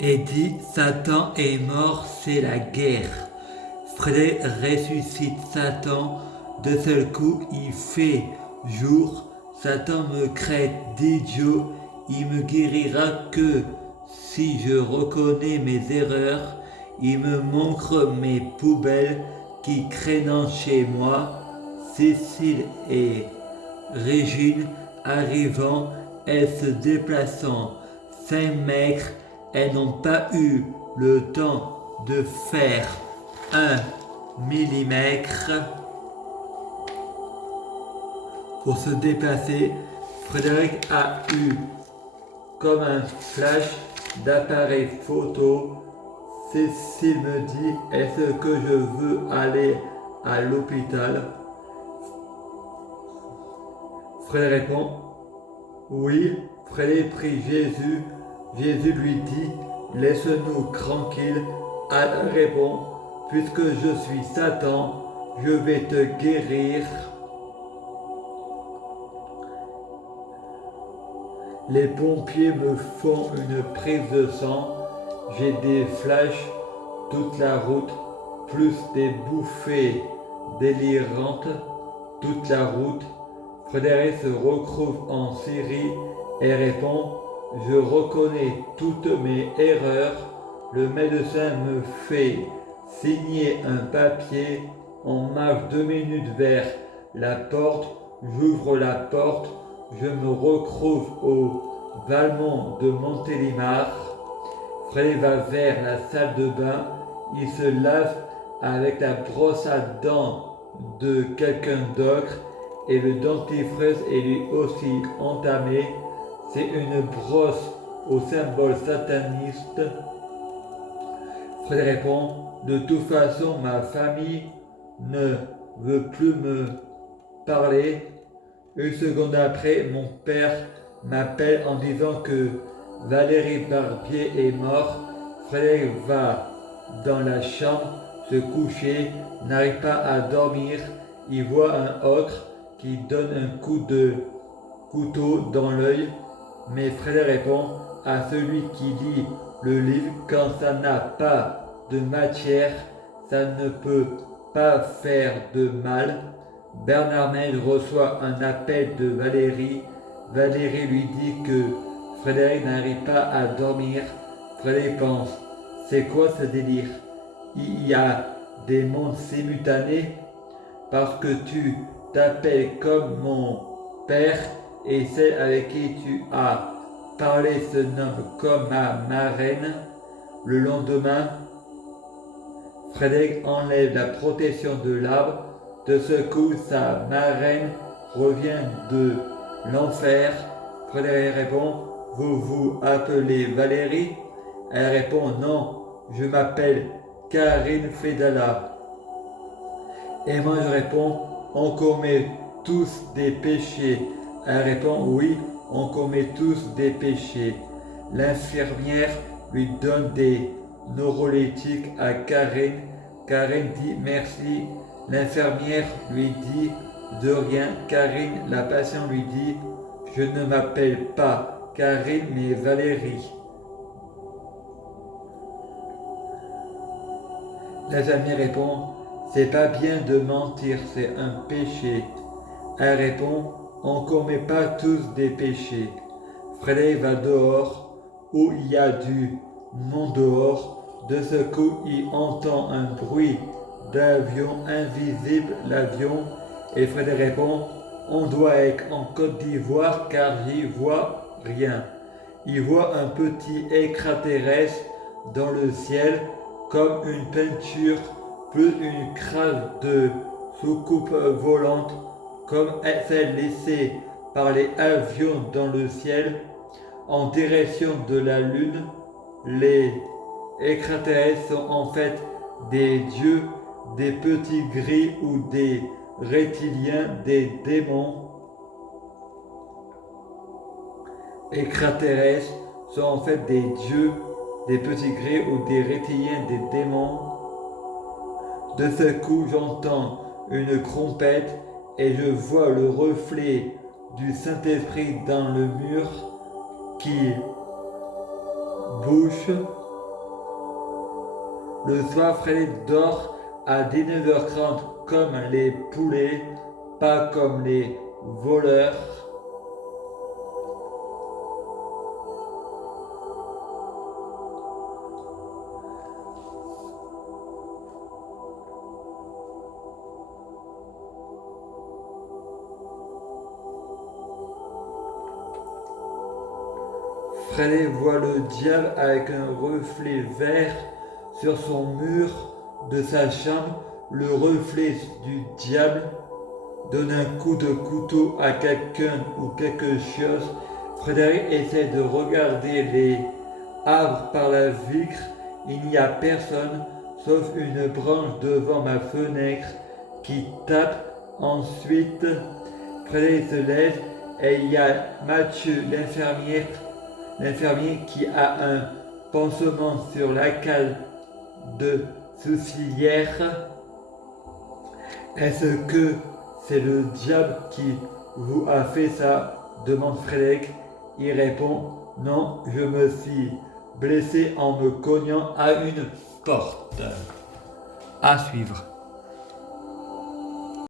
et dit Satan est mort, c'est la guerre. Fred ressuscite Satan, de seul coup il fait jour. Satan me crête d'idiot, il me guérira que si je reconnais mes erreurs. Il me montre mes poubelles qui traînent chez moi. Cécile et Régine arrivant, elles se déplaçant. 5 mètres, elles n'ont pas eu le temps de faire 1 millimètre pour se déplacer. Frédéric a eu comme un flash d'appareil photo. Cécile me dit est-ce que je veux aller à l'hôpital? Frédéric répond oui. Frédéric prie Jésus. Jésus lui dit laisse-nous tranquilles. Elle répond puisque je suis Satan, je vais te guérir. Les pompiers me font une prise de sang. J'ai des flashs toute la route, plus des bouffées délirantes toute la route. Frédéric se retrouve en Syrie et répond je reconnais toutes mes erreurs. Le médecin me fait signer un papier. On marche 2 minutes vers la porte. J'ouvre la porte. Je me retrouve au Valmont de Montélimar. Frédéric va vers la salle de bain. Il se lave avec la brosse à dents de quelqu'un d'autre et le dentifrice est lui aussi entamé. C'est une brosse au symbole sataniste. Frédéric répond de toute façon, ma famille ne veut plus me parler. Une seconde après, mon père m'appelle en disant que Valérie Barbier est mort. Frédéric va dans la chambre se coucher, n'arrive pas à dormir. Il voit un autre qui donne un coup de couteau dans l'œil. Mais Frédéric répond à celui qui lit le livre quand ça n'a pas de matière, ça ne peut pas faire de mal. Bernard Mail reçoit un appel de Valérie. Valérie lui dit que Frédéric n'arrive pas à dormir. Frédéric pense c'est quoi ce délire? Il y a des mondes simultanés parce que tu t'appelles comme mon père et celle avec qui tu as parlé se nomme comme ma marraine. Le lendemain, Frédéric enlève la protection de l'arbre. De ce coup, sa marraine revient de l'enfer. Frédéric répond vous vous appelez Valérie? Elle répond non, je m'appelle Karine Fedala. Et moi je réponds on commet tous des péchés. Elle répond oui, on commet tous des péchés. L'infirmière lui donne des neuroleptiques à Karine. Karine dit merci. L'infirmière lui dit de rien. Karine, la patiente lui dit je ne m'appelle pas Karine mais Valérie. L'infirmière répond c'est pas bien de mentir, c'est un péché. Elle répond on ne commet pas tous des péchés. Frédéric va dehors, où il y a du monde dehors. De ce coup, il entend un bruit d'avion invisible, l'avion, et Frédéric répond on doit être en Côte d'Ivoire car j'y vois rien. Il voit un petit extraterrestre dans le ciel, comme une peinture, plus une crasse de soucoupe volante, comme celle laissée par les avions dans le ciel, en direction de la Lune. Les extraterrestres sont en fait des dieux, des petits gris ou des reptiliens, des démons. Extraterrestres sont en fait des dieux, des petits gris ou des reptiliens, des démons. De ce coup, j'entends une trompette et je vois le reflet du Saint-Esprit dans le mur qui bouge. Le soir, Frédéric dort à 19h30 comme les poulets, pas comme les voleurs. Frédéric voit le diable avec un reflet vert sur son mur de sa chambre. Le reflet du diable donne un coup de couteau à quelqu'un ou quelque chose. Frédéric essaie de regarder les arbres par la vitre. Il n'y a personne sauf une branche devant ma fenêtre qui tape. Ensuite, Frédéric se lève et il y a Mathieu, l'infirmier qui a un pansement sur la cale de sourcilière. Est-ce que c'est le diable qui vous a fait ça? Demande Frédéric. Il répond non, je me suis blessé en me cognant à une porte. À suivre.